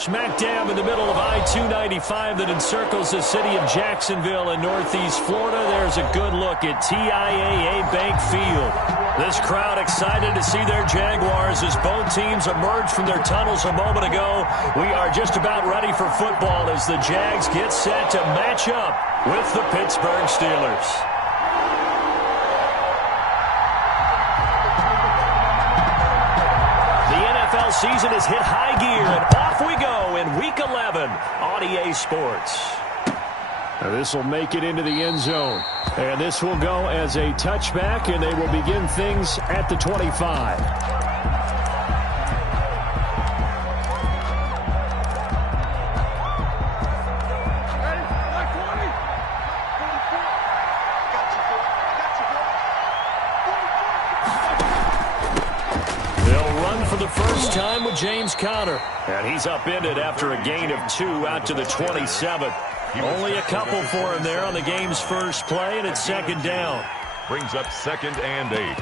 Smack dab in the middle of I-295 that encircles the city of Jacksonville in northeast Florida, there's a good look at TIAA Bank Field. This crowd excited to see their Jaguars as both teams emerge from their tunnels a moment ago. We are just about ready for football as the Jags get set to match up with the Pittsburgh Steelers. Season has hit high gear, and off we go in Week 11 on EA Sports. This will make it into the end zone, and this will go as a touchback, and they will begin things at the 25. First time with James Conner. And he's upended after a gain of 2 out to the 27. Only a couple for him there on the game's first play, and it's second down. Brings up 2nd and 8.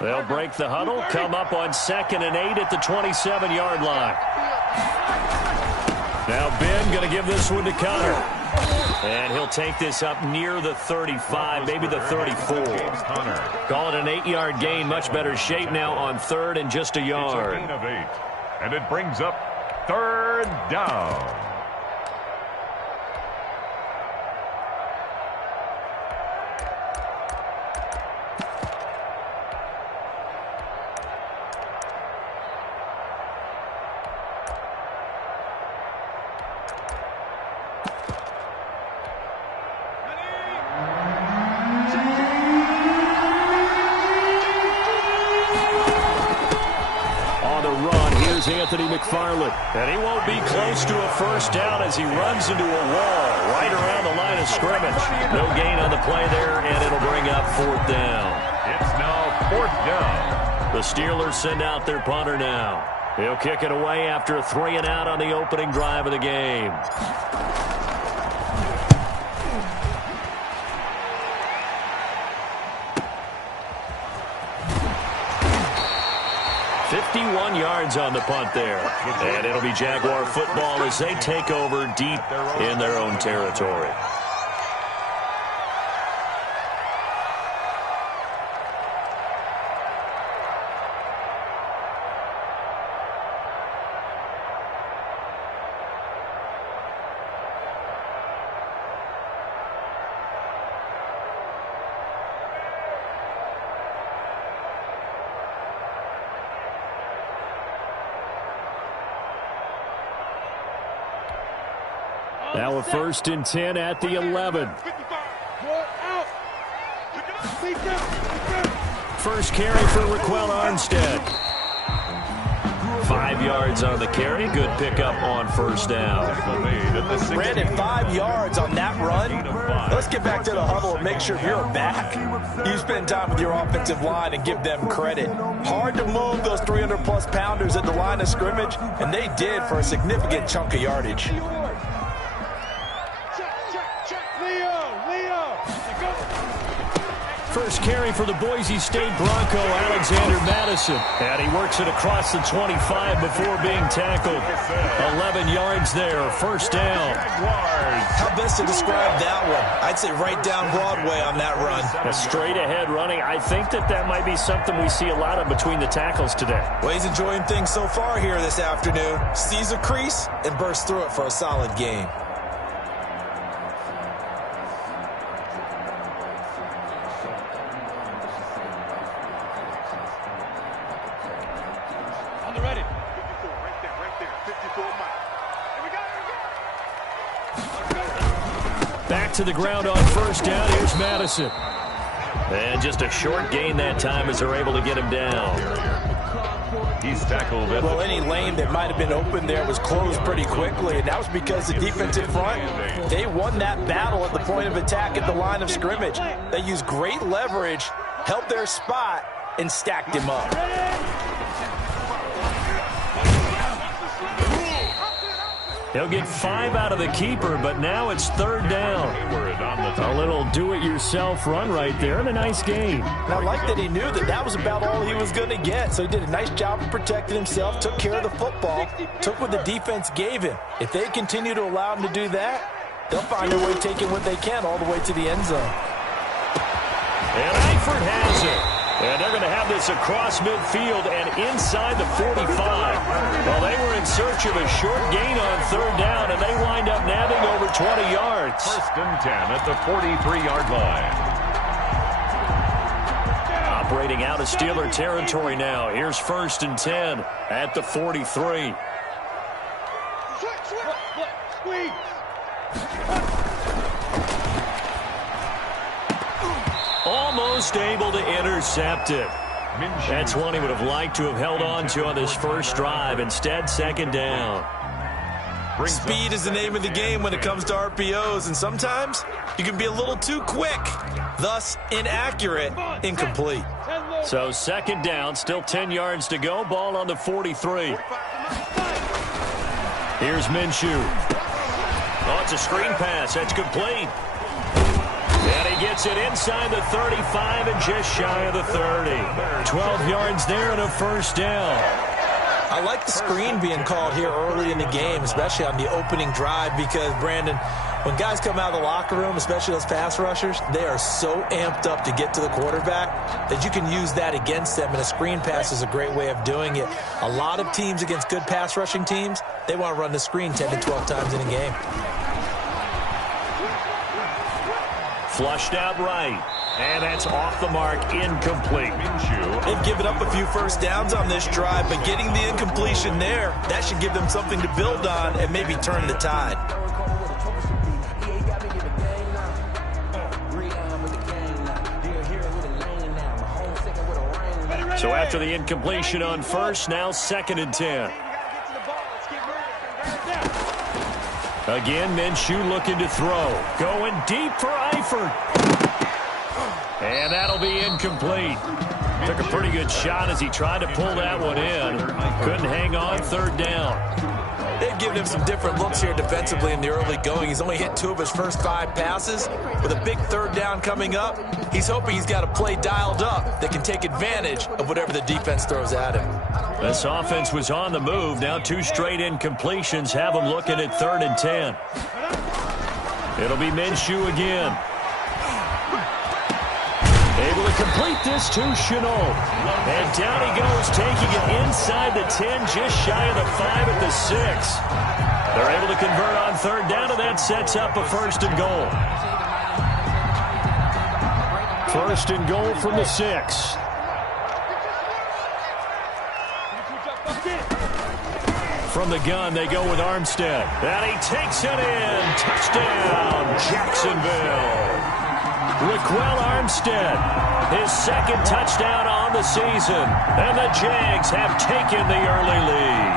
They'll break the huddle, come up on 2nd and 8 at the 27-yard line. Now Ben going to give this one to Conner. And he'll take this up near the 35, maybe the 34. Call it an 8-yard gain. Much better shape now on 3rd and just a yard. It's a gain of 8. And it brings up 3rd down. Anthony McFarland. And he won't be close to a first down as he runs into a wall right around the line of scrimmage. No gain on the play there, and it'll bring up 4th down. It's now 4th down. The Steelers send out their punter now. He'll kick it away after a 3-and-out on the opening drive of the game. 51 yards on the punt there. And it'll be Jaguar football as they take over deep in their own territory. Now a 1st and 10 at the 11. First carry for Raquel Armstead. 5 yards on the carry. Good pickup on first down. Brandon, 5 yards on that run. Let's get back to the huddle and make sure you're back. You spend time with your offensive line and give them credit. Hard to move those 300-plus pounders at the line of scrimmage, and they did for a significant chunk of yardage. First carry for the Boise State Bronco, Alexander Madison. And he works it across the 25 before being tackled. 11 yards there, first down. How best to describe that one? I'd say right down Broadway on that run. A straight ahead running. I think that might be something we see a lot of between the tackles today. Well, he's enjoying things so far here this afternoon. Sees a crease and bursts through it for a solid gain. Back to the ground on first down. Here's Madison. And just a short gain that time as they're able to get him down. He's tackled. Well, any lane that might have been open there was closed pretty quickly, and that was because the defensive front, they won that battle at the point of attack at the line of scrimmage. They used great leverage, held their spot, and stacked him up. He'll get 5 out of the keeper, but now it's third down. Hayward on the A little do-it-yourself run right there and a nice gain. And I like that he knew that that was about all he was going to get. So he did a nice job of protecting himself, took care of the football, took what the defense gave him. If they continue to allow him to do that, they'll find their way taking what they can all the way to the end zone. And Eifert has it. And they're going to have this across midfield and inside the 45. Well, they were in search of a short gain on third down, and they wind up nabbing over 20 yards. First and 10 at the 43-yard line. Operating out of Steeler territory now. Here's first and 10 at the 43. Almost able to intercept it. That's one he would have liked to have held on to on this first drive. Instead, second down. Speed is the name of the game when it comes to RPOs, and sometimes you can be a little too quick, thus inaccurate, incomplete. So second down, still 10 yards to go. Ball on the 43. Here's Minshew. Oh, it's a screen pass. That's complete. And he gets it inside the 35 and just shy of the 30. 12 yards there and a first down. I like the screen being called here early in the game, especially on the opening drive, because, Brandon, when guys come out of the locker room, especially those pass rushers, they are so amped up to get to the quarterback that you can use that against them, and a screen pass is a great way of doing it. A lot of teams against good pass rushing teams, they want to run the screen 10 to 12 times in a game. Flushed out right. And that's off the mark, incomplete. They've given up a few first downs on this drive, but getting the incompletion there, that should give them something to build on and maybe turn the tide. So after the incompletion on first, now second and 10. Again, Minshew looking to throw. Going deep for Eifert. And that'll be incomplete. Took a pretty good shot as he tried to pull that one in. Couldn't hang on, third down. They've given him some different looks here defensively in the early going. He's only hit 2 of his first 5 passes. With a big third down coming up, he's hoping he's got a play dialed up that can take advantage of whatever the defense throws at him. This offense was on the move. Now 2 straight incompletions have them looking at third and 10. It'll be Minshew again. Able to complete this to Chenault. And down he goes, taking it inside the 10, just shy of the 5 at the 6. They're able to convert on third down, and that sets up a first and goal. First and goal from the 6. From the gun, they go with Armstead. And he takes it in. Touchdown, Jacksonville. Raquel Armstead, his second touchdown on the season. And the Jags have taken the early lead.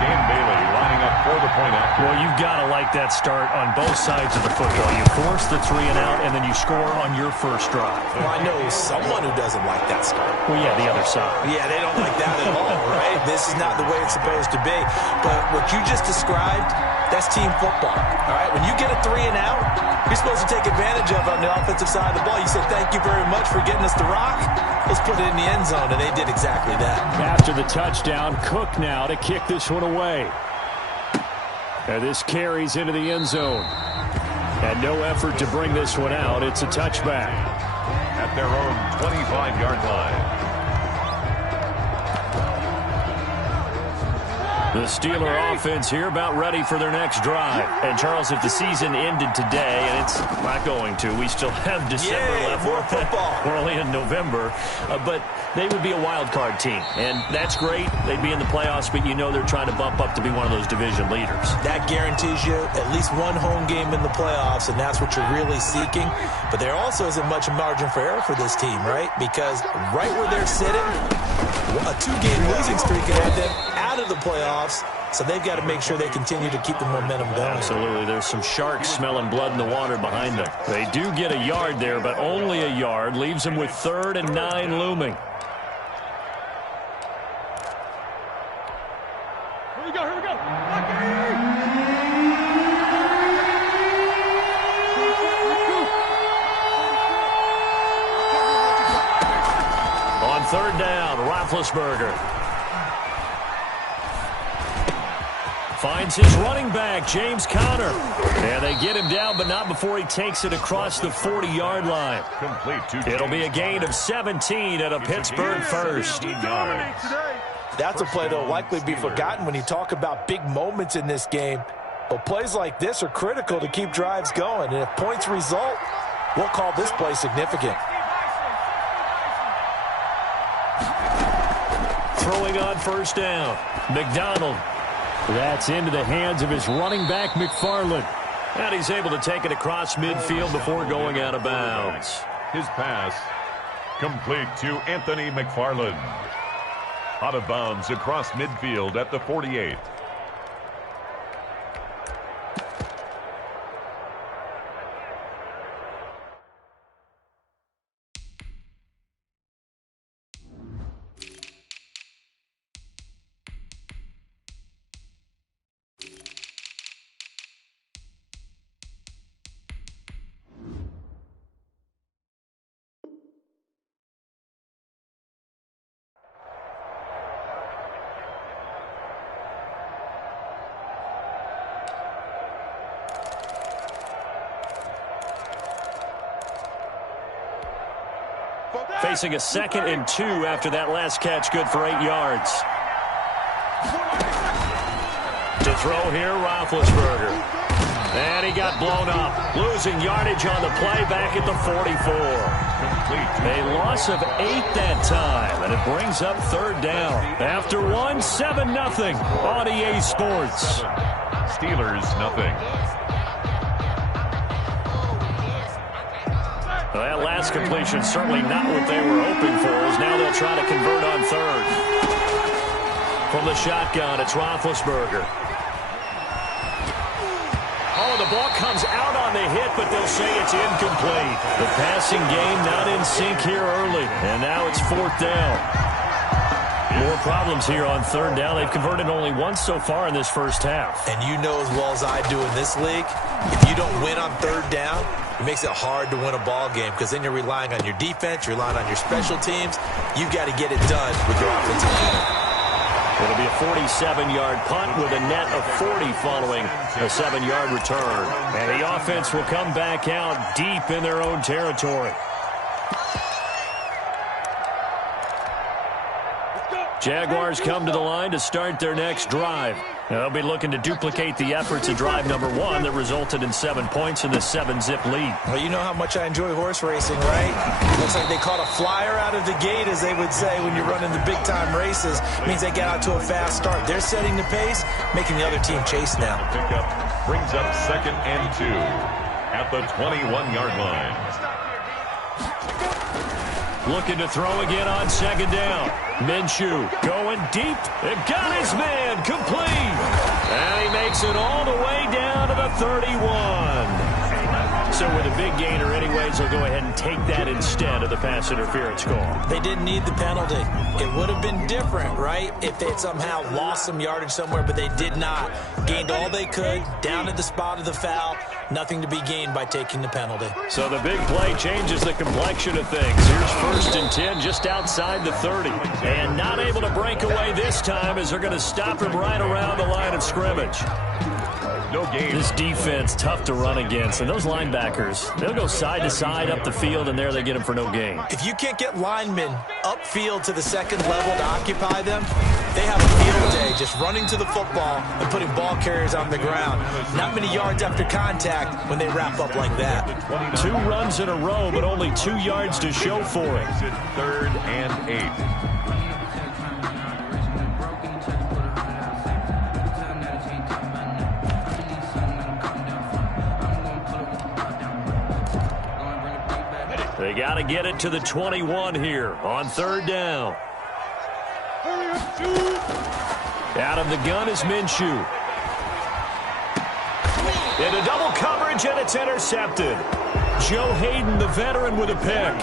Dan Bailey lining up for the point after. Well, you've got to like that start on both sides of the football. You force the 3 and out, and then you score on your first drive. Well, I know someone who doesn't like that start. Well, yeah, the other side. Yeah, they don't like that at all, right? This is not the way it's supposed to be. But what you just described, that's team football, all right? When you get a 3 and out, you're supposed to take advantage of it on the offensive side of the ball. You say, thank you very much for getting us the rock. Let's put it in the end zone, and they did exactly that. After the touchdown, Cook now to kick this one away. And this carries into the end zone. And no effort to bring this one out. It's a touchback. At their own 25-yard line. The Steeler offense here about ready for their next drive. And, Charles, if the season ended today, and it's not going to, we still have December left. More football. We're only in November. But they would be a wild card team. And that's great. They'd be in the playoffs, but you know they're trying to bump up to be one of those division leaders. That guarantees you at least one home game in the playoffs, and that's what you're really seeking. But there also isn't much margin for error for this team, right? Because right where they're sitting, a 2-game losing streak can have them out of the playoffs, so they've got to make sure they continue to keep the momentum going. Absolutely. There's some sharks smelling blood in the water behind them. They do get a yard there, but only a yard. Leaves them with 3rd and 9 looming. Here we go, here we go. third down, Roethlisberger finds his running back, James Conner. And they get him down, but not before he takes it across the 40-yard line. It'll be a gain of 17 at a Pittsburgh first. That's a play that will likely be forgotten when you talk about big moments in this game. But plays like this are critical to keep drives going. And if points result, we'll call this play significant. Throwing on first down, McDonald. That's into the hands of his running back, McFarland. And he's able to take it across midfield before going out of bounds. His pass complete to Anthony McFarland. Out of bounds across midfield at the 48. Facing a 2nd and 2 after that last catch, good for 8 yards. To throw here, Roethlisberger. And he got blown up. Losing yardage on the play back at the 44. A loss of 8 that time, and it brings up third down. After 1, 7-0 on EA Sports. Steelers, nothing. Well, that last completion certainly not what they were hoping for, as now they'll try to convert on third. From the shotgun, it's Roethlisberger. Oh, the ball comes out on the hit, but they'll say it's incomplete. The passing game not in sync here early, and now it's 4th down. More problems here on third down. They've converted only once so far in this first half. And you know as well as I do in this league, if you don't win on third down, it makes it hard to win a ball game because then you're relying on your defense, you're relying on your special teams. You've got to get it done with your offensive unit. It'll be a 47-yard punt with a net of 40 following a 7-yard return. And the offense will come back out deep in their own territory. Jaguars come to the line to start their next drive. They'll be looking to duplicate the efforts of drive number 1 that resulted in 7 points in the 7-zip lead. Well, you know how much I enjoy horse racing, right? Looks like they caught a flyer out of the gate, as they would say when you're running the big-time races. It means they get out to a fast start. They're setting the pace, making the other team chase now. Pickup brings up 2nd and 2 at the 21-yard line. Looking to throw again on 2nd down. Minshew going deep. It got his man complete. And he makes it all the way down to the 31. So with a big gainer anyways, they'll go ahead and take that instead of the pass interference call. They didn't need the penalty. It would have been different, right, if they had somehow lost some yardage somewhere, but they did not. Gained all they could, down at the spot of the foul. Nothing to be gained by taking the penalty. So the big play changes the complexion of things. Here's 1st and 10 just outside the 30. And not able to break away this time as they're going to stop him right around the line of scrimmage. No gain. This defense tough to run against. And those linebackers, they'll go side to side up the field, and there they get him for no gain. If you can't get linemen upfield to the 2nd level to occupy them, they have a field day just running to the football and putting ball carriers on the ground. Not many yards after contact when they wrap up like that. 2 runs in a row, but only 2 yards to show for it. 3rd and 8. They got to get it to the 21 here on 3rd down. Out of the gun is Minshew. Into double coverage, and it's intercepted. Joe Hayden, the veteran, with a pick.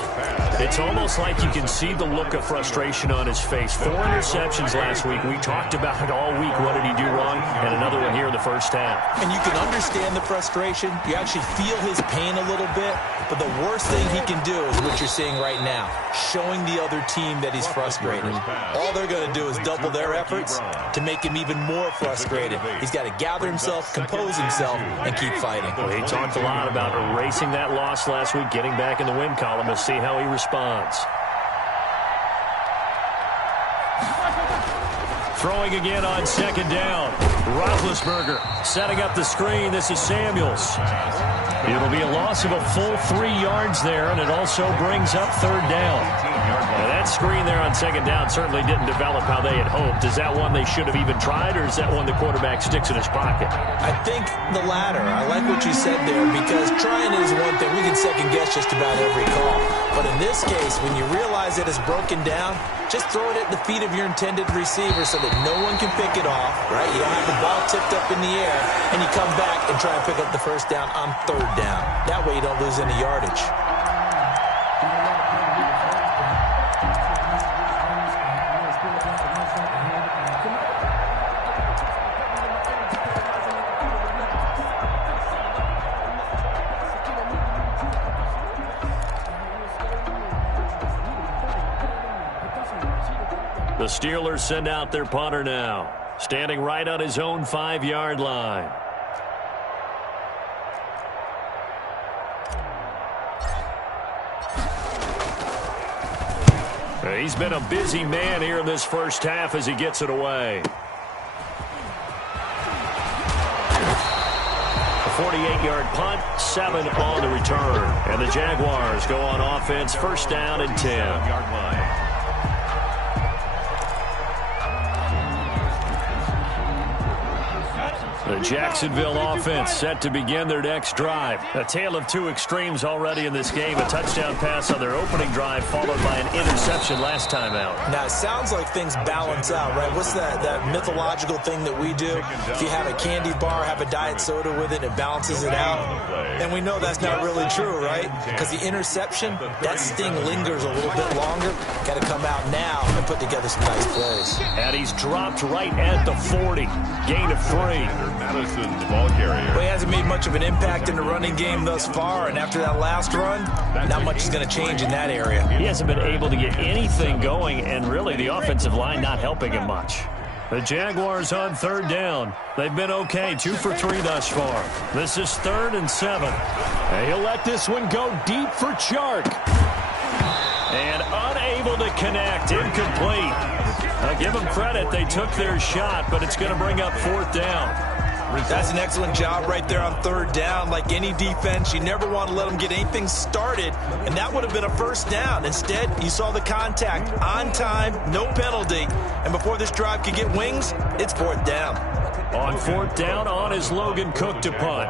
It's almost like you can see the look of frustration on his face. 4 interceptions last week. We talked about it all week. What did he do wrong? And another one here in the first half. And you can understand the frustration. You actually feel his pain a little bit. But the worst thing he can do is what you're seeing right now, showing the other team that he's frustrated. All they're going to do is double their efforts to make him even more frustrated. He's got to gather himself, compose himself, and keep fighting. Well, he talked a lot about erasing that loss last week, getting back in the win column. We'll see how he responds. Throwing again on second down. Roethlisberger setting up the screen. This is Samuels. It'll be a loss of a full 3 yards there, and it also brings up third down. Now, that screen there on second down certainly didn't develop how they had hoped. Is that one they should have even tried, or is that one the quarterback sticks in his pocket? I think the latter. I like what you said there, because trying is one thing. We can second-guess just about every call. But in this case, when you realize that it's broken down, just throw it at the feet of your intended receiver so that no one can pick it off, right? You don't have the ball tipped up in the air, and you come back and try and pick up the first down on third down. That way you don't lose any yardage. The Steelers send out their punter now, standing right on his own 5-yard line. He's been a busy man here in this first half as he gets it away. A 48-yard punt, 7 on the return. And the Jaguars go on offense, first down and 10. The Jacksonville offense set to begin their next drive. A tale of 2 extremes already in this game. A touchdown pass on their opening drive, followed by an interception last time out. Now, it sounds like things balance out, right? What's that mythological thing that we do? If you have a candy bar, have a diet soda with it, it balances it out. And we know that's not really true, right? Because the interception, that sting lingers a little bit longer. Got to come out now and put together some nice plays. And he's dropped right at the 40. Gain of 3. Madison, the ball carrier. Well, he hasn't made much of an impact in the running game thus far, and after that last run, not much is going to change in that area. He hasn't been able to get anything going, and really the offensive line not helping him much. The Jaguars on third down. They've been okay, 2 for 3 thus far. This is 3rd and 7. And he'll let this one go deep for Chark. And unable to connect, incomplete. I'll give them credit, they took their shot, but it's going to bring up 4th down. That's an excellent job right there on third down. Like any defense, you never want to let them get anything started, and that would have been a first down. Instead, you saw the contact on time, no penalty, and before this drive could get wings, it's 4th down. On 4th down, on is Logan Cook to punt.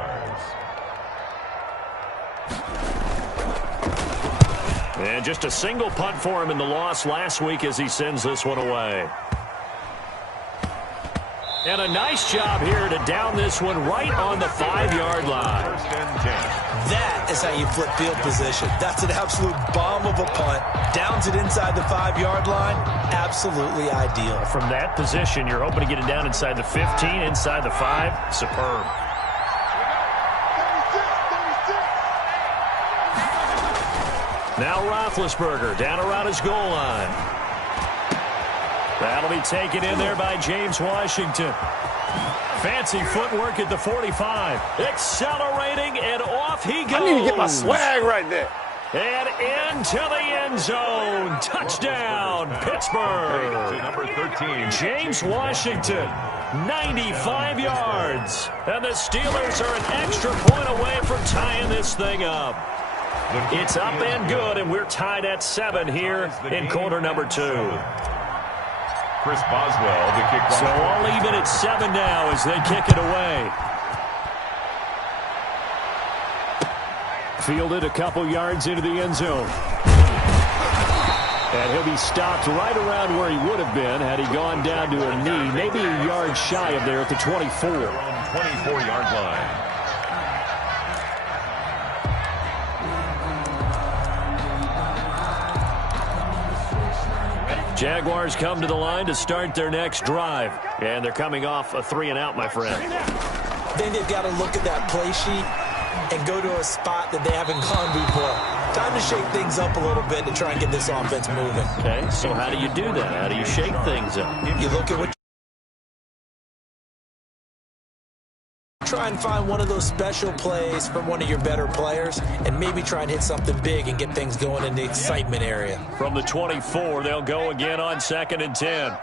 And just a single punt for him in the loss last week as he sends this one away. And a nice job here to down this one right on the 5-yard line. That is how you flip field position. That's an absolute bomb of a punt. Downs it inside the 5-yard line. Absolutely ideal. From that position, you're hoping to get it down inside the 15, inside the 5. Superb. Now Roethlisberger down around his goal line. That'll be taken in there by James Washington. Fancy footwork at the 45. Accelerating, and off he goes. I need to get my swag right there. And into the end zone. Touchdown, Pittsburgh. Number 13. James Washington, 95 yards. And the Steelers are an extra point away from tying this thing up. It's up and good, and we're tied at 7 here in quarter number 2. Chris Boswell, the kick. So all even at 7 now as they kick it away. Fielded a couple yards into the end zone. And he'll be stopped right around where he would have been had he gone down to a knee, maybe a yard shy of there at the 24. 24-yard line. Jaguars come to the line to start their next drive. And they're coming off a 3-and-out, my friend. I think they've got to look at that play sheet and go to a spot that they haven't gone before. Time to shake things up a little bit to try and get this offense moving. Okay, so how do you do that? How do you shake things up? You look at what try and find one of those special plays from one of your better players and maybe try and hit something big and get things going in the excitement area. From the 24, they'll go again on 2nd and 10.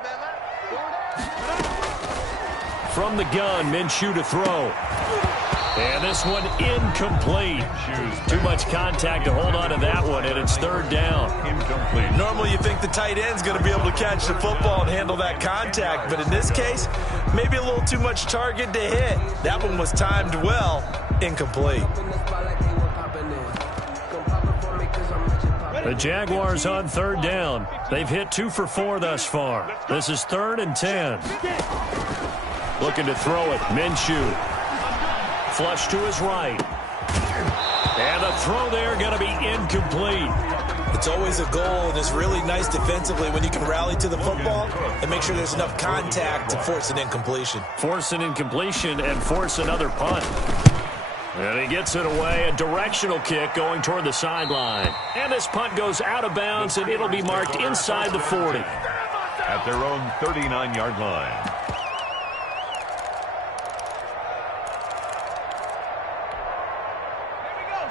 From the gun, Minshew to throw. And this one incomplete. Too much contact to hold on to that one, and it's 3rd down. Incomplete. Normally you think the tight end's going to be able to catch the football and handle that contact, but in this case, maybe a little too much target to hit. That one was timed well. Incomplete. The Jaguars on 3rd down. They've hit 2 for 4 thus far. This is 3rd and 10. Looking to throw it. Minshew. Flush to his right. And the throw there going to be incomplete. It's always a goal, and it's really nice defensively when you can rally to the football and make sure there's enough contact to force an incompletion. Force an incompletion and force another punt. And he gets it away. A directional kick going toward the sideline. And this punt goes out of bounds, and it'll be marked inside the 40. At their own 39-yard line.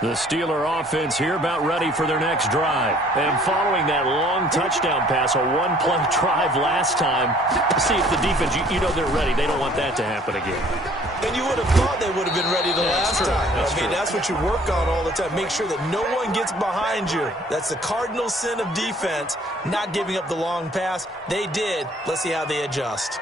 The Steeler offense here about ready for their next drive. And following that long touchdown pass, a one-play drive last time, see if the defense, you know they're ready. They don't want that to happen again. And you would have thought they would have been ready the last time. That's what you work on all the time. Make sure that no one gets behind you. That's the cardinal sin of defense, not giving up the long pass. They did. Let's see how they adjust.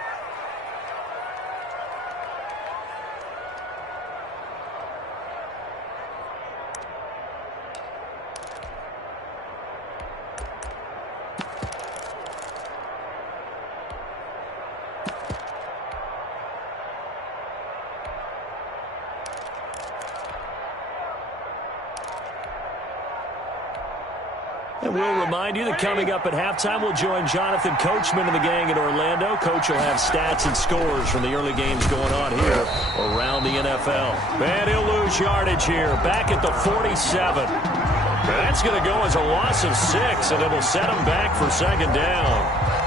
And we'll remind you that coming up at halftime, we'll join Jonathan Coachman and the gang in Orlando. Coach will have stats and scores from the early games going on here around the NFL. And he'll lose yardage here, back at the 47. That's going to go as a loss of 6, and it'll set him back for 2nd down.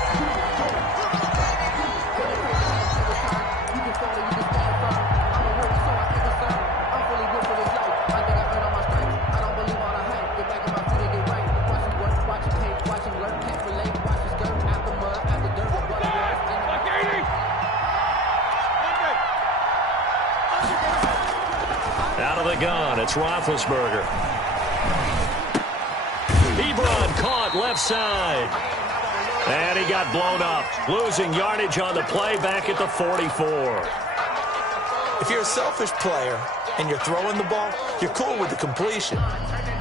It's Roethlisberger. Ebron caught left side. And he got blown up. Losing yardage on the play back at the 44. If you're a selfish player and you're throwing the ball, you're cool with the completion.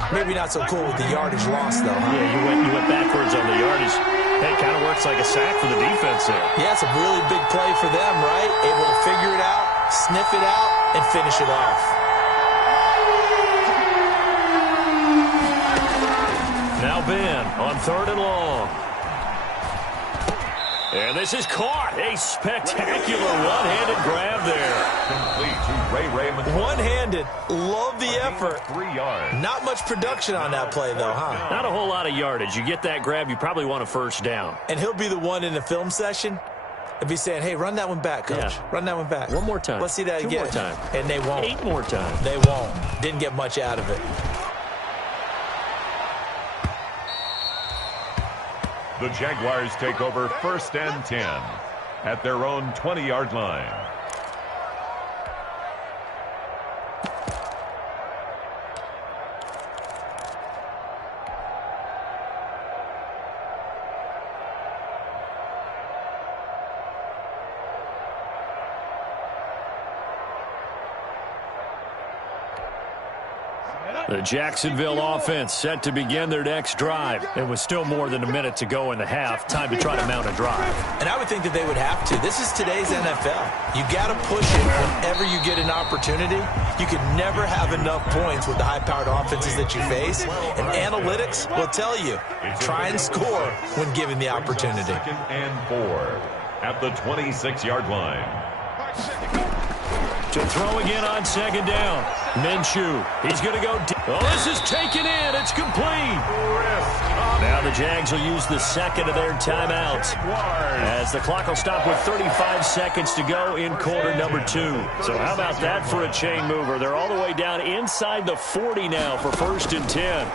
Maybe not so cool with the yardage loss, though. Huh? Yeah, you went backwards on the yardage. Hey, it kind of works like a sack for the defense there. Yeah, it's a really big play for them, right? Able to figure it out, sniff it out, and finish it off. Now Ben on 3rd and long. And this is caught. A spectacular one-handed grab there. Complete to Ray Raymond. One-handed. Love the effort. 3 yards. Not much production on that play, though, huh? Not a whole lot of yardage. You get that grab, you probably want a 1st down. And he'll be the one in the film session and be saying, hey, run that one back, Coach. Yeah. Run that one back. One more time. Let's see that 2 again. more time. And they won't. 8 more times. They won't. Didn't get much out of it. The Jaguars take over 1st and 10 at their own 20-yard line. The Jacksonville offense set to begin their next drive. It was still more than a minute to go in the half. Time to try to mount a drive. And I would think that they would have to. This is today's NFL. You got to push it whenever you get an opportunity. You can never have enough points with the high-powered offenses that you face, and analytics will tell you, try and score when given the opportunity. 2nd and 4 at the 26-yard line. To throw again on 2nd down. Minshew, he's going to go deep. Oh, this is taken in. It's complete. Now the Jags will use the second of their timeouts as the clock will stop with 35 seconds to go in quarter number 2. So how about that for a chain mover? They're all the way down inside the 40 now for 1st and 10.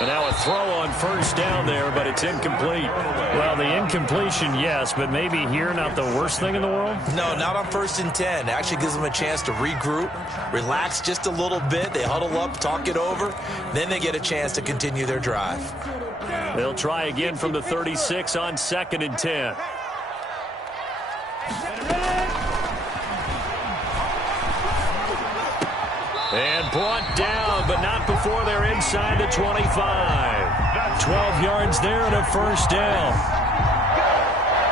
And now a throw on 1st down there, but it's incomplete. Well, the incompletion, yes, but maybe here not the worst thing in the world? No, not on 1st and 10. It actually gives them a chance to regroup, relax just a little bit. They huddle up, talk it over. Then they get a chance to continue their drive. They'll try again from the 36 on 2nd and 10. And brought down, but not before they're inside the 25. 12 yards there and a 1st down.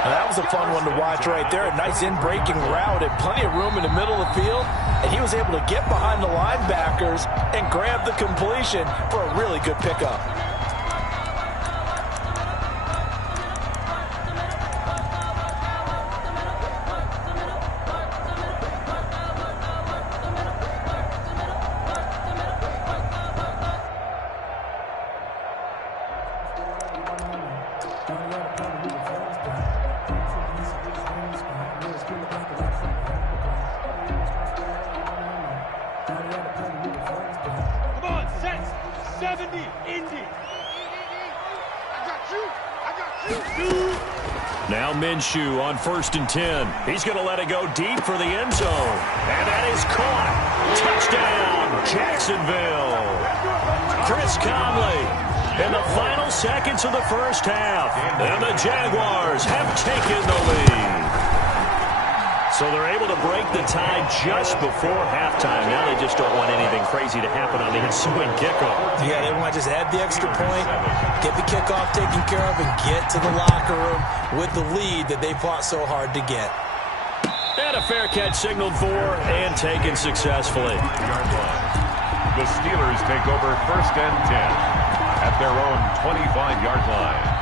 Now that was a fun one to watch right there. A nice in-breaking route and plenty of room in the middle of the field. And he was able to get behind the linebackers and grab the completion for a really good pickup. Now Minshew on 1st and 10. He's going to let it go deep for the end zone. And that is caught. Touchdown, Jacksonville. Chris Conley in the final seconds of the 1st half. And the Jaguars have taken the lead. So they're able to break the tie just before halftime. Now they just don't want anything crazy to happen on the ensuing kickoff. Yeah, they want to just add the extra point, get the kickoff taken care of, and get to the locker room with the lead that they fought so hard to get. And a fair catch signaled for and taken successfully. The Steelers take over 1st and 10 at their own 25-yard line.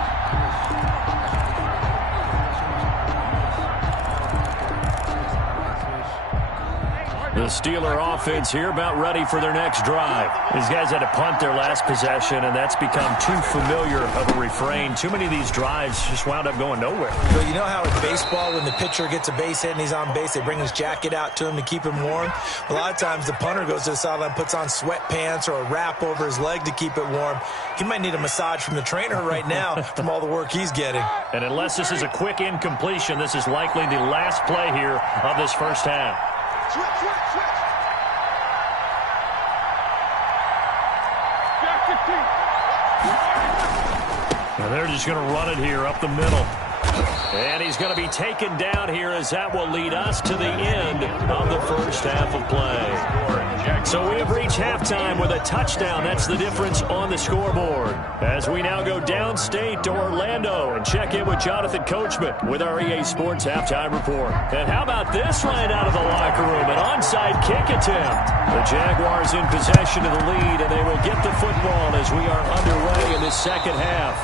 The Steeler offense here about ready for their next drive. These guys had to punt their last possession, and that's become too familiar of a refrain. Too many of these drives just wound up going nowhere. But you know how in baseball, when the pitcher gets a base hit and he's on base, they bring his jacket out to him to keep him warm? A lot of times the punter goes to the sideline, puts on sweatpants or a wrap over his leg to keep it warm. He might need a massage from the trainer right now from all the work he's getting. And unless this is a quick incompletion, this is likely the last play here of this 1st half. Switch. Now they're just going to run it here up the middle. And he's going to be taken down here as that will lead us to the end of the 1st half of play. So we have reached halftime with a touchdown. That's the difference on the scoreboard. As we now go downstate to Orlando and check in with Jonathan Coachman with our EA Sports Halftime Report. And how about this right out of the locker room? An onside kick attempt. The Jaguars in possession of the lead, and they will get the football as we are underway in this 2nd half.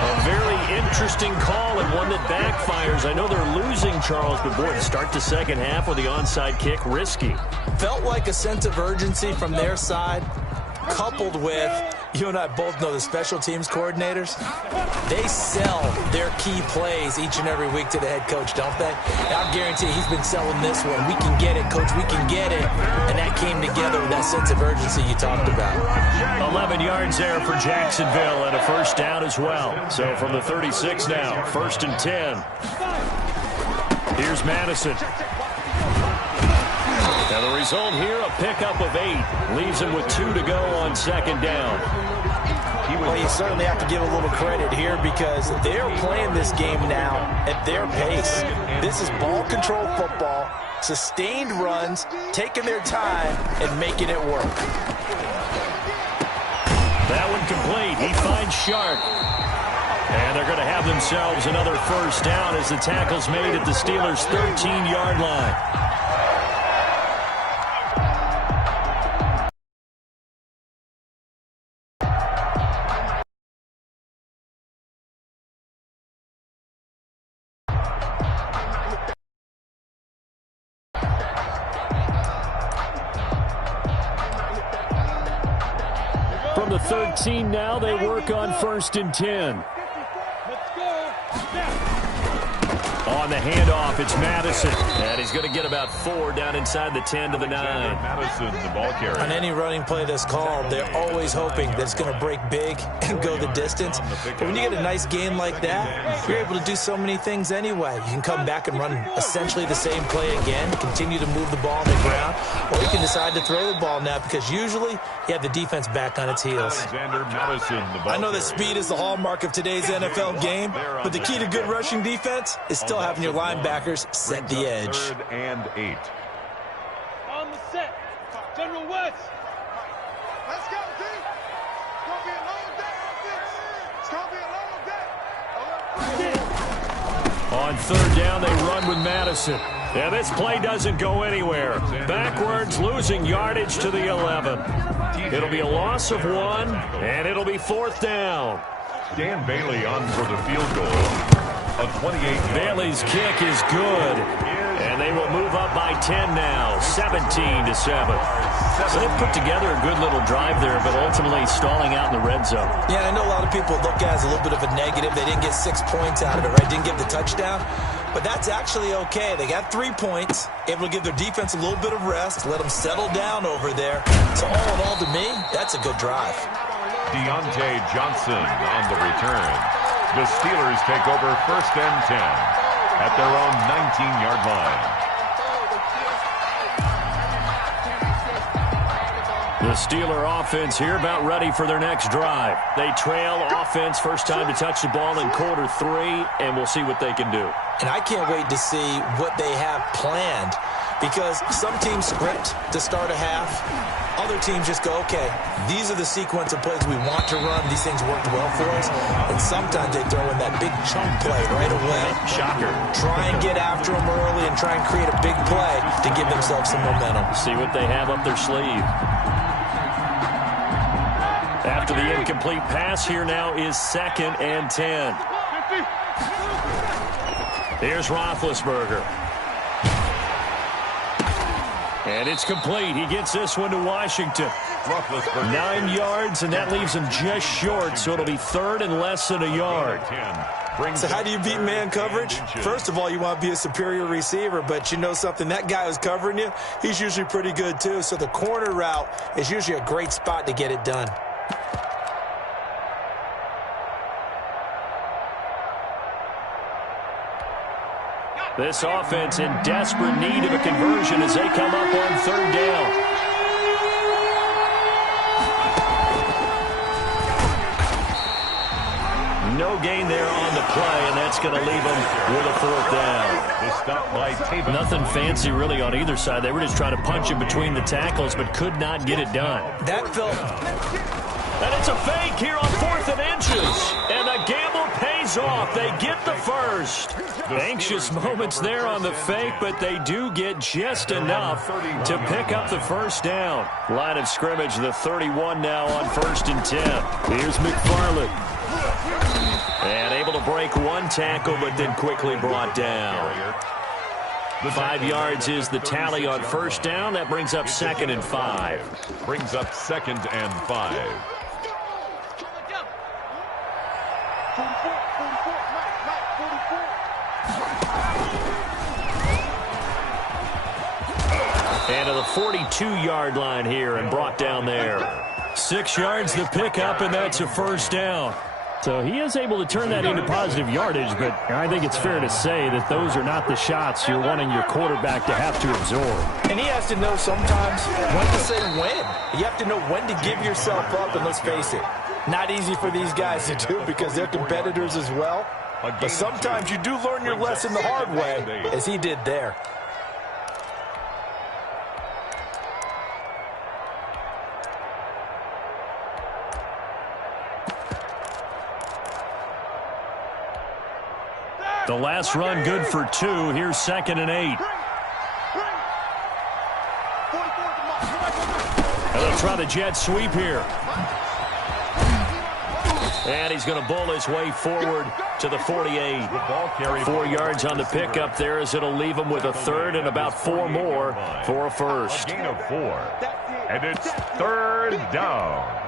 A very interesting call and one that backfires. I know they're losing, Charles, but boy, to start the 2nd half with the onside kick, risky. Felt like a sense of urgency from their side, coupled with, you and I both know the special teams coordinators, they sell their key plays each and every week to the head coach, don't they? I guarantee he's been selling this one. We can get it, coach, we can get it. And that came together with that sense of urgency you talked about. 11 yards there for Jacksonville and a 1st down as well. So from the 36 now, 1st and 10. Here's Madison. Now the result here, a pickup of 8. Leaves him with 2 to go on 2nd down. Well, you certainly have to give a little credit here because they're playing this game now at their pace. This is ball control football, sustained runs, taking their time, and making it work. That one complete. He finds Sharp. And they're going to have themselves another first down as the tackle's made at the Steelers' 13-yard line. From the 13 now, they work on 1st and 10. On the handoff, it's Madison. And he's going to get about 4 down inside the 10 to the 9. Madison, the ball carrier. On any running play that's called, they're always hoping that it's going to break big and go the distance. But when you get a nice game like that, you're able to do so many things anyway. You can come back and run essentially the same play again, continue to move the ball on the ground, or you can decide to throw the ball now because usually you have the defense back on its heels. I know that speed is the hallmark of today's NFL game, but the key to good rushing defense is still having your linebackers set the edge. 3rd and 8. On the set, General West. Let's go, D. It's going to be a long day on this. It's going to be a long day. On 3rd down, they run with Madison. Yeah, this play doesn't go anywhere. Backwards, losing yardage to the 11. It'll be a loss of 1, and it'll be 4th down. Dan Bailey on for the field goal. A 28. Bailey's kick is good, and they will move up by 10 now, 17-7. So they've put together a good little drive there, but ultimately stalling out in the red zone. Yeah, I know a lot of people look at it as a little bit of a negative. They didn't get 6 points out of it, right? Didn't get the touchdown. But that's actually okay. They got 3 points, able to give their defense a little bit of rest, let them settle down over there. So all in all, to me, that's a good drive. Deontay Johnson on the return. The Steelers take over 1st and 10 at their own 19-yard line. The Steeler offense here about ready for their next drive. They trail offense, first time to touch the ball in quarter 3, and we'll see what they can do. And I can't wait to see what they have planned because some teams script to start a half. Other teams just go, okay, these are the sequence of plays we want to run. These things worked well for us. And sometimes they throw in that big chunk play right away. Shocker. Try and get after them early and try and create a big play to give themselves some momentum. See what they have up their sleeve. After the incomplete pass, here now is 2nd and 10. Here's Roethlisberger. And it's complete. He gets this one to Washington. 9 yards, and that leaves him just short, so it'll be 3rd and less than a yard. So how do you beat man coverage? First of all, you want to be a superior receiver, but you know something, that guy who's covering you, he's usually pretty good too. So the corner route is usually a great spot to get it done. This offense in desperate need of a conversion as they come up on 3rd down. No gain there on the play, and that's going to leave them with a 4th down. Nothing fancy really on either side. They were just trying to punch in between the tackles, but could not get it done. That felt... And it's a fake here on 4th and inches. And the gamble pays off. They get the first. Anxious moments there on the fake, but they do get just enough to pick up the first down. Line of scrimmage, the 31 now on 1st and 10. Here's McFarland. And able to break 1 tackle, but then quickly brought down. 5 yards is the tally on 1st down. That brings up 2nd and 5. Brings up 2nd and 5. And to the 42-yard line here and brought down there. 6 yards the pickup, and that's a first down. So he is able to turn that into positive yardage, but I think it's fair to say that those are not the shots you're wanting your quarterback to have to absorb. And he has to know sometimes when to say when. You have to know when to give yourself up, and let's face it, not easy for these guys to do because they're competitors as well. But sometimes you do learn your lesson the hard way, as he did there. The last run good for 2. Here's 2nd and 8. And they'll try the jet sweep here. And he's going to bowl his way forward to the 48. 4 yards on the pickup there as it'll leave him with a 3rd and about 4 more for a first. A gain of 4. And it's 3rd down.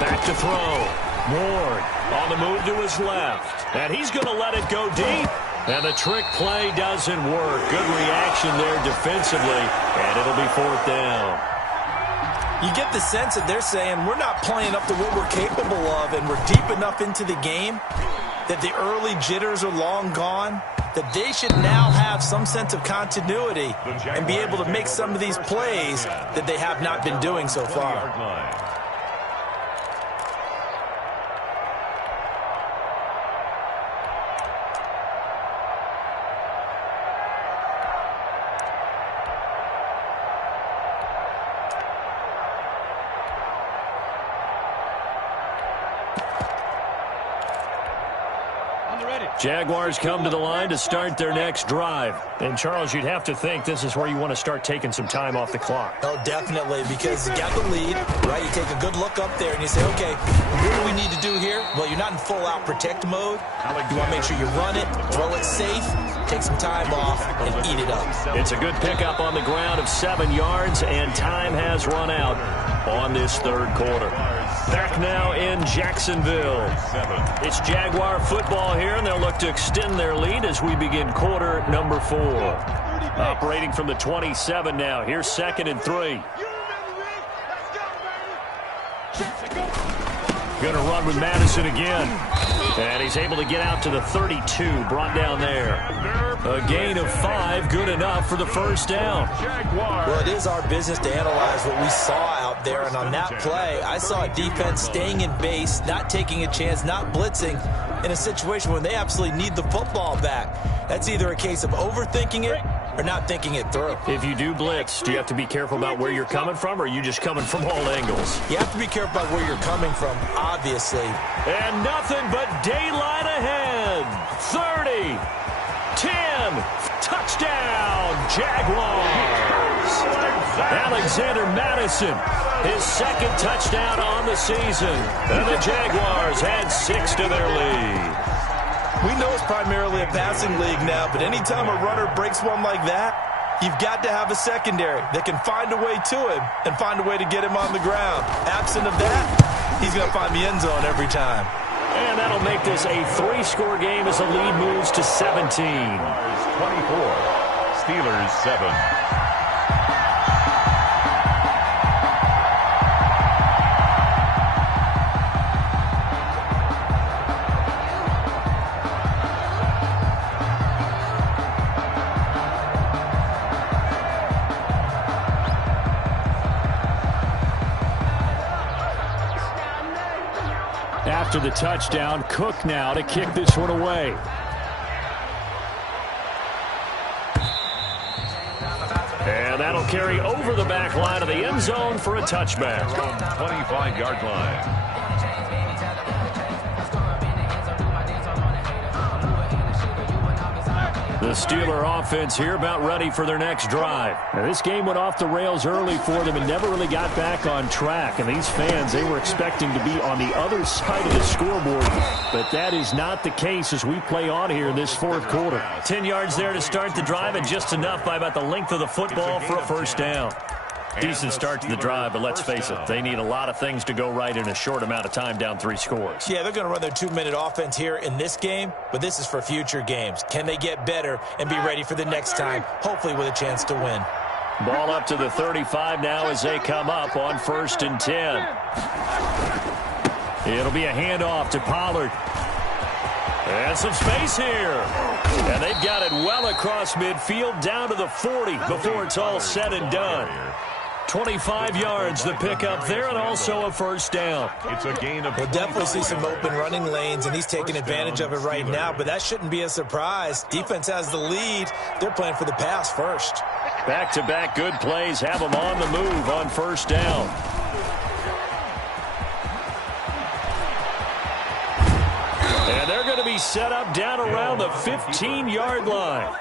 Back to throw. Ward on the move to his left. And he's going to let it go deep. And the trick play doesn't work. Good reaction there defensively. And it'll be 4th down. You get the sense that they're saying we're not playing up to what we're capable of, and we're deep enough into the game that the early jitters are long gone, that they should now have some sense of continuity and be able to make some of these plays that they have not been doing so far. Jaguars come to the line to start their next drive. And, Charles, you'd have to think this is where you want to start taking some time off the clock. Oh, definitely, because you got the lead, right? You take a good look up there and you say, okay, what do we need to do here? Well, you're not in full-out protect mode. You want to make sure you run it, throw it safe, take some time off, and eat it up. It's a good pickup on the ground of 7 yards, and time has run out on this 3rd quarter. Back now in Jacksonville. It's Jaguar football here, and they'll look to extend their lead as we begin quarter number 4. Operating from the 27 now. Here's 2nd and 3. Going to run with Madison again. And he's able to get out to the 32, brought down there. A gain of 5, good enough for the 1st down. Well, it is our business to analyze what we saw out there, and on that play, I saw a defense staying in base, not taking a chance, not blitzing in a situation where they absolutely need the football back. That's either a case of overthinking it or not thinking it through. If you do blitz, do you have to be careful about where you're coming from, or are you just coming from all angles? You have to be careful about where you're coming from, obviously. And nothing but daylight ahead. 30, 10, touchdown, Jaguars. Alexander Madison, his 2nd touchdown on the season. And the Jaguars add 6 to their lead. We know it's primarily a passing league now, but anytime a runner breaks one like that, you've got to have a secondary that can find a way to him and find a way to get him on the ground. Absent of that, he's going to find the end zone every time. And that'll make this a 3-score game as the lead moves to 17. 24, Steelers 7. After the touchdown, Cook now to kick this one away. And that'll carry over the back line of the end zone for a touchback. 25-yard line. The Steeler offense here about ready for their next drive. Now, this game went off the rails early for them and never really got back on track. And these fans, they were expecting to be on the other side of the scoreboard. But that is not the case as we play on here in this 4th quarter. 10 yards there to start the drive, and just enough by about the length of the football for a 1st down. Decent start to the drive, but let's face it, they need a lot of things to go right in a short amount of time, down 3 scores. Yeah, they're going to run their 2-minute offense here in this game, but this is for future games. Can they get better and be ready for the next time, hopefully with a chance to win? Ball up to the 35 now as they come up on 1st and 10. It'll be a handoff to Pollard. And some space here. And they've got it well across midfield down to the 40 before it's all said and done. 25 yards the pickup there, and also a 1st down. It's a gain of... We'll definitely see some open running lanes, and he's taking advantage of it right now, but that shouldn't be a surprise. Defense has the lead. They're playing for the pass first. Back-to-back good plays have them on the move on first down. And they're going to be set up down around the 15-yard line.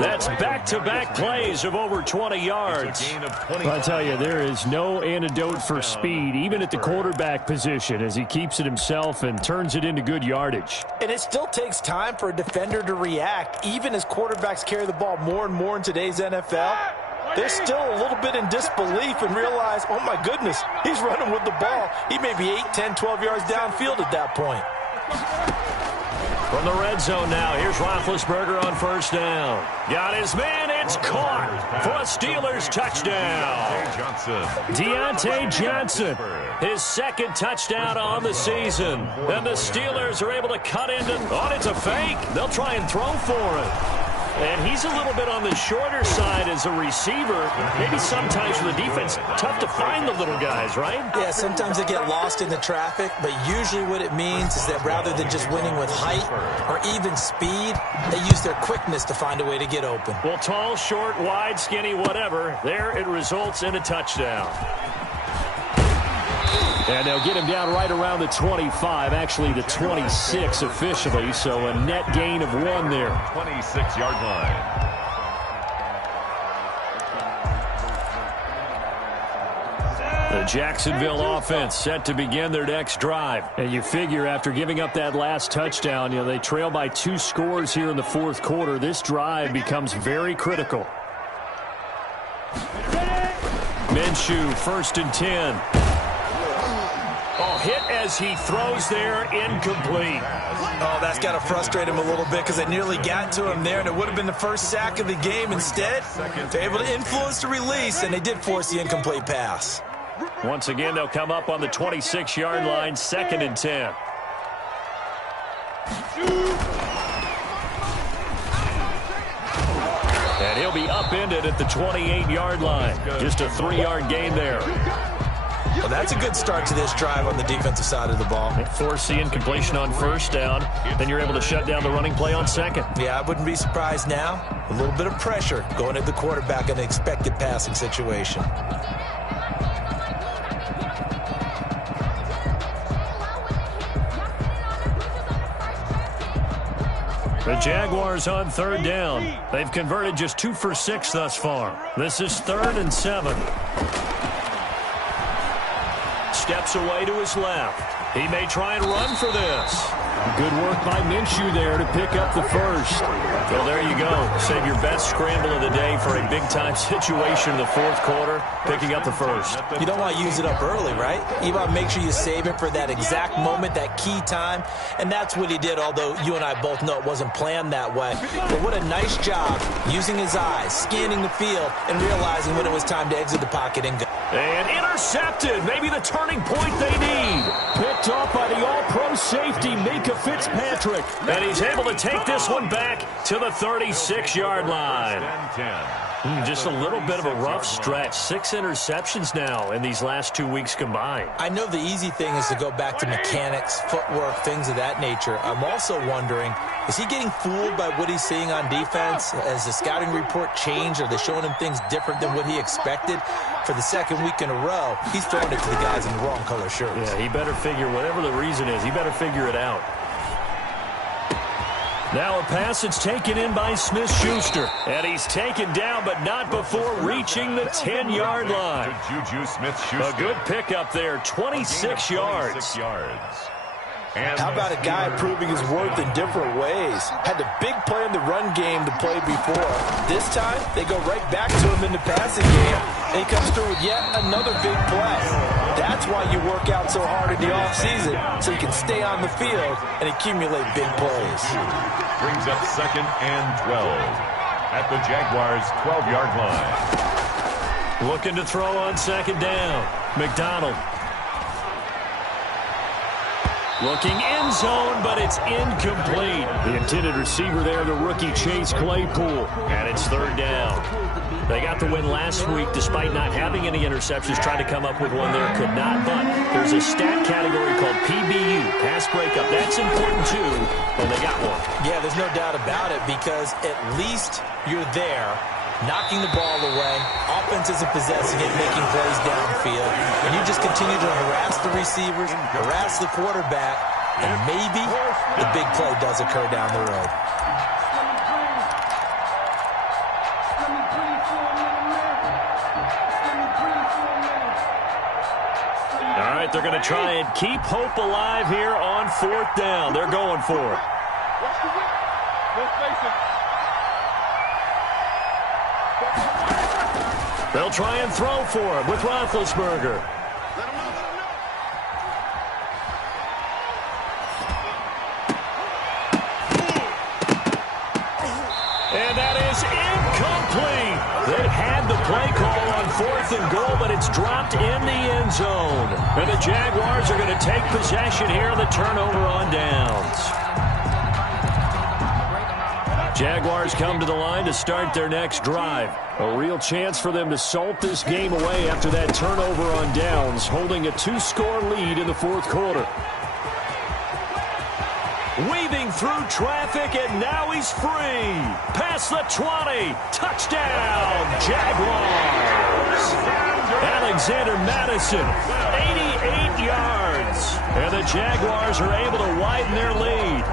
That's back-to-back plays of over 20 yards. I tell you, there is no antidote for speed, even at the quarterback position, as he keeps it himself and turns it into good yardage. And it still takes time for a defender to react, even as quarterbacks carry the ball more and more in today's NFL. They're still a little bit in disbelief and realize, oh my goodness, he's running with the ball. He may be 8, 10, 12 yards downfield at that point. From the red zone now, here's Roethlisberger on first down. Got his man, it's caught for a Steelers touchdown. Deontay Johnson, his second touchdown on the season. And the Steelers are able to cut into, it's a fake. They'll try and throw for it. And he's a little bit on the shorter side as a receiver. Maybe sometimes for the defense, tough to find the little guys, right? Yeah, sometimes they get lost in the traffic, but usually what it means is that rather than just winning with height or even speed, they use their quickness to find a way to get open. Well, tall, short, wide, skinny, whatever, there it results in a touchdown. And they'll get him down right around the 25, actually the 26 officially, so a net gain of 1 there. 26-yard line. The Jacksonville offense set to begin their next drive. And you figure after giving up that last touchdown, they trail by 2 scores here in the fourth quarter. This drive becomes very critical. Minshew, 1st and 10. Oh, hit as he throws there, incomplete. Oh, that's got to frustrate him a little bit because they nearly got to him there, and it would have been the first sack of the game. Instead, they're able to influence the release, and they did force the incomplete pass. Once again, they'll come up on the 26-yard line, 2nd and 10. And he'll be upended at the 28-yard line. Just a 3-yard gain there. Well, that's a good start to this drive on the defensive side of the ball. Force the incompletion on first down. Then you're able to shut down the running play on second. Yeah, I wouldn't be surprised now. A little bit of pressure going at the quarterback in an expected passing situation. The Jaguars on 3rd down. They've converted just 2 for 6 thus far. This is 3rd and 7. Steps away to his left. He may try and run for this. Good work by Minshew there to pick up the first. Well, there you go. Save your best scramble of the day for a big-time situation in the fourth quarter, picking up the first. You don't want to use it up early, right? You want to make sure you save it for that exact moment, that key time, and that's what he did, although you and I both know it wasn't planned that way. But what a nice job using his eyes, scanning the field, and realizing when it was time to exit the pocket and go. And intercepted. Maybe the turning point they need. Picked off by the all-pro safety, Minka Fitzpatrick. And he's able to take this one back to the 36-yard line. Just a little bit of a rough stretch. 6 interceptions now in these last 2 weeks combined. I know the easy thing is to go back to mechanics, footwork, things of that nature. I'm also wondering, is he getting fooled by what he's seeing on defense? Has the scouting report changed? Are they showing him things different than what he expected? For the second week in a row, he's throwing it to the guys in the wrong color shirts. Yeah, he better figure, whatever the reason is, he better figure it out. Now a pass that's taken in by Smith-Schuster. And he's taken down, but not before reaching the 10-yard line. Juju Smith-Schuster. A good pickup there, 26 yards. How about a guy proving his worth in different ways? Had a big play in the run game to play before. This time, they go right back to him in the passing game, and he comes through with yet another big play. That's why you work out so hard in the offseason, so you can stay on the field and accumulate big plays. Brings up 2nd and 12 at the Jaguars' 12-yard line. Looking to throw on 2nd down. McDonald. Looking end zone, but it's incomplete. The intended receiver there, the rookie Chase Claypool. And it's 3rd down. They got the win last week despite not having any interceptions. Tried to come up with one there, could not. But there's a stat category called PBU, pass breakup. That's important too, and they got one. Yeah, there's no doubt about it because at least you're there knocking the ball away. Offense isn't possessing it, making plays downfield. And you just continue to harass the receivers, harass the quarterback, and maybe the big play does occur down the road. All right, they're going to try and keep hope alive here on 4th down. They're going for it. Watch the whip. Let's face it. They'll try and throw for it with Roethlisberger. Let him know, let him know. And that is incomplete. They had the play call on 4th and goal, but it's dropped in the end zone. And the Jaguars are going to take possession here on the turnover on downs. Jaguars come to the line to start their next drive. A real chance for them to salt this game away after that turnover on downs, holding a 2-score lead in the 4th quarter. Weaving through traffic, and now he's free. Past the 20. Touchdown, Jaguars. Alexander Madison, 88 yards. And the Jaguars are able to widen their lead.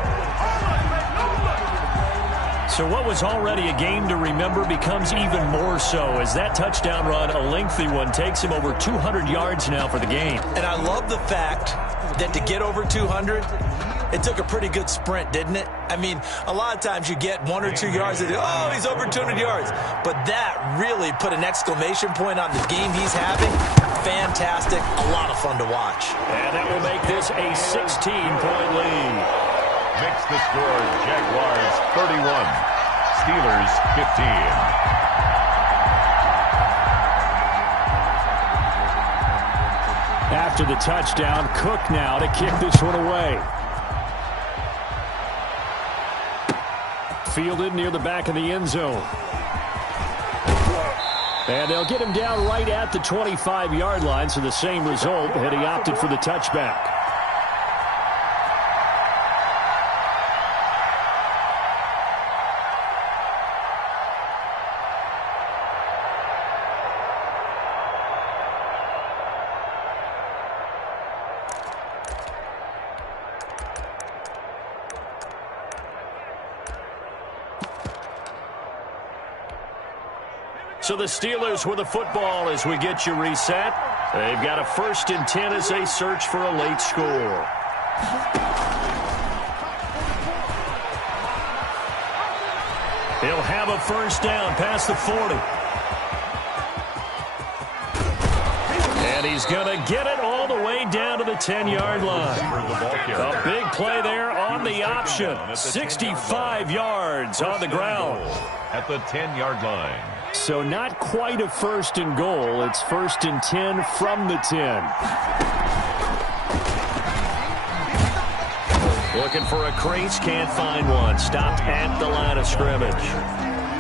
So what was already a game to remember becomes even more so as that touchdown run, a lengthy one, takes him over 200 yards now for the game. And I love the fact that to get over 200, it took a pretty good sprint, didn't it? I mean, a lot of times you get 1 or 2 yards and oh, he's over 200 yards. But that really put an exclamation point on the game he's having. Fantastic. A lot of fun to watch. And that will make this a 16-point lead. Makes the score Jaguars 31, Steelers 15. After the touchdown, Cook now to kick this one away. Fielded near the back of the end zone. And they'll get him down right at the 25-yard line, so the same result, and he opted for the touchback. So the Steelers with the football as we get you reset. They've got a 1st and 10 as they search for a late score. He'll have a 1st down past the 40. And he's going to get it all the way down to the 10-yard line. A big play there on the option. 65 yards on the ground. At the 10-yard line. So not quite a 1st and goal. It's 1st and 10 from the 10. Looking for a crease, can't find one. Stopped at the line of scrimmage.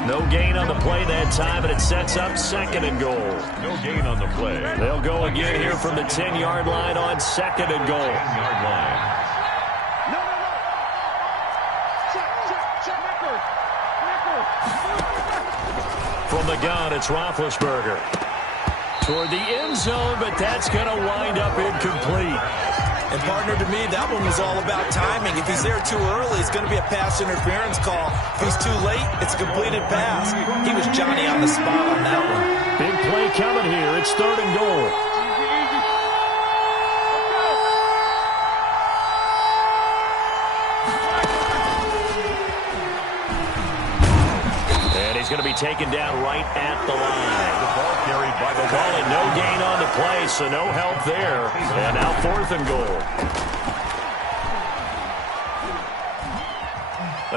No gain on the play that time, and it sets up 2nd and goal. No gain on the play. They'll go again here from the 10-yard line on 2nd and goal. 10-yard line. From the gun, it's Roethlisberger. Toward the end zone, but that's going to wind up incomplete. And, partner, to me, that one was all about timing. If he's there too early, it's going to be a pass interference call. If he's too late, it's a completed pass. He was Johnny on the spot on that one. Big play coming here. It's 3rd and goal. He's going to be taken down right at the line. The ball carried by the ball, and no gain on the play, so no help there. And now 4th and goal.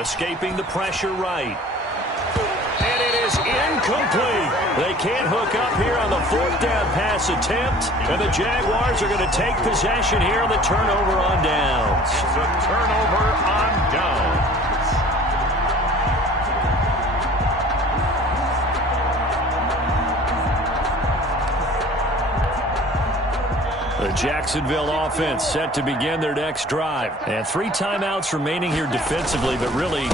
Escaping the pressure right. And it is incomplete. They can't hook up here on the 4th down pass attempt. And the Jaguars are going to take possession here on the turnover on downs. It's a turnover on downs. The Jacksonville offense set to begin their next drive. And 3 timeouts remaining here defensively, but really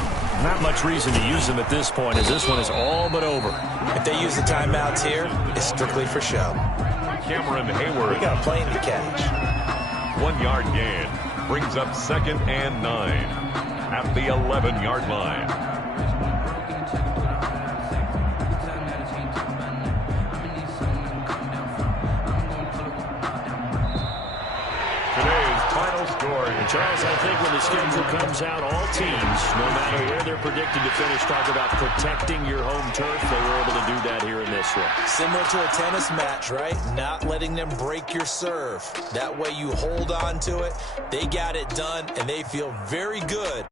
not much reason to use them at this point, as this one is all but over. If they use the timeouts here, it's strictly for show. Cameron Hayward. We got a plane to catch. 1-yard gain. Brings up 2nd and 9 at the 11-yard line. And Charles, I think when the schedule comes out, all teams, no matter where they're predicted to finish, talk about protecting your home turf. They were able to do that here in this one. Similar to a tennis match, right? Not letting them break your serve. That way you hold on to it. They got it done, and they feel very good